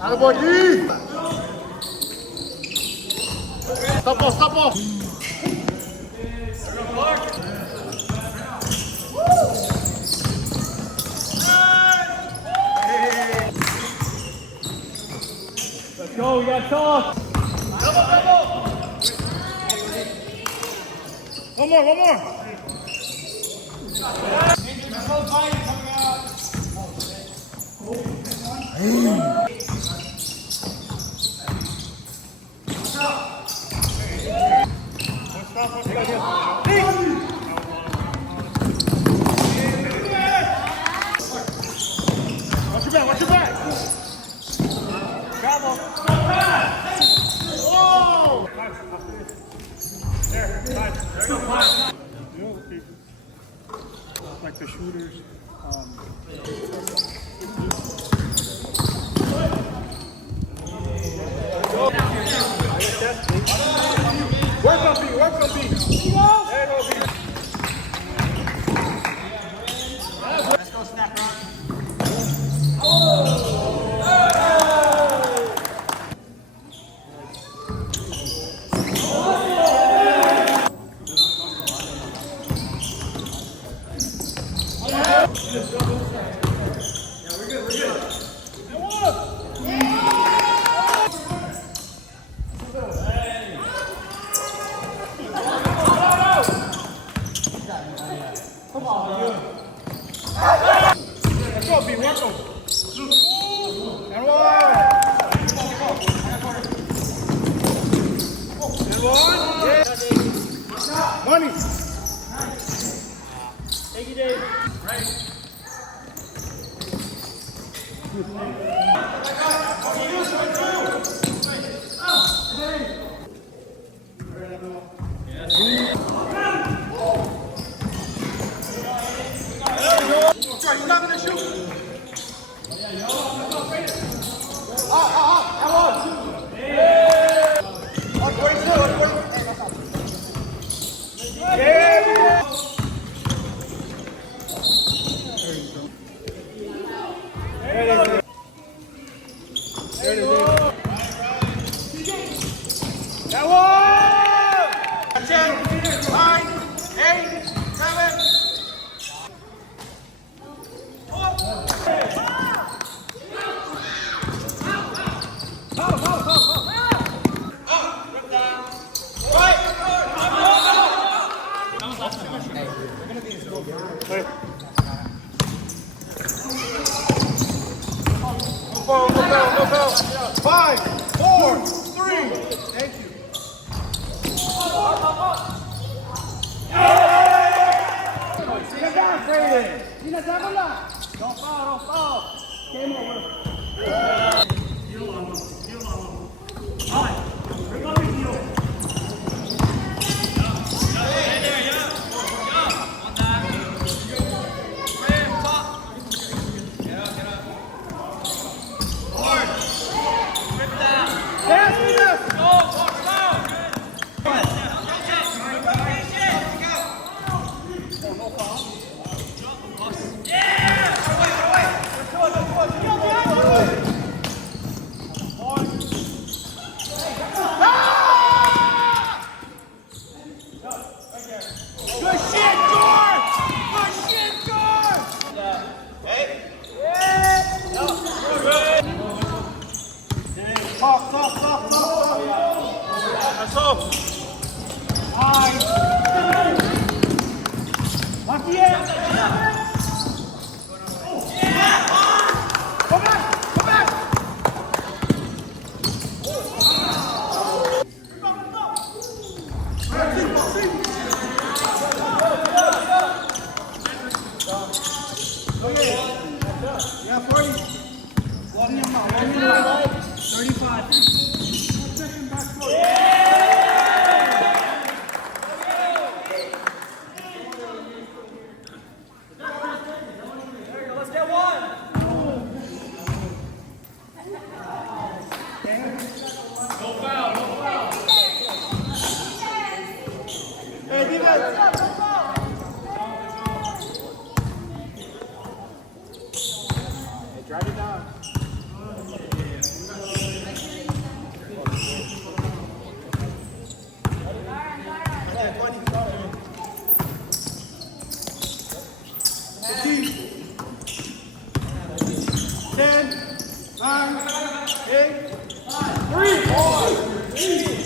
Attaboy, D! Stop ball! Let's go, we got toss. Double! One more! Watch your back! Bravo! Whoa! There, five. You know, like the shooters, work on B. There you go, B. Let's go, snap, Ron. Let's go, B. Work on. And one. Yeah. Money. Thank you, Dave. Right. You're not going to shoot. That one! 10, 9, 8, 7. No foul. 5, 4, 3. Thank you. Sit down, Brayden. Don't foul. Game over. That's all. Come back. Yeah, 40. 35. Let's get one. No foul. Hey, defense. Drive it down. okay? 3.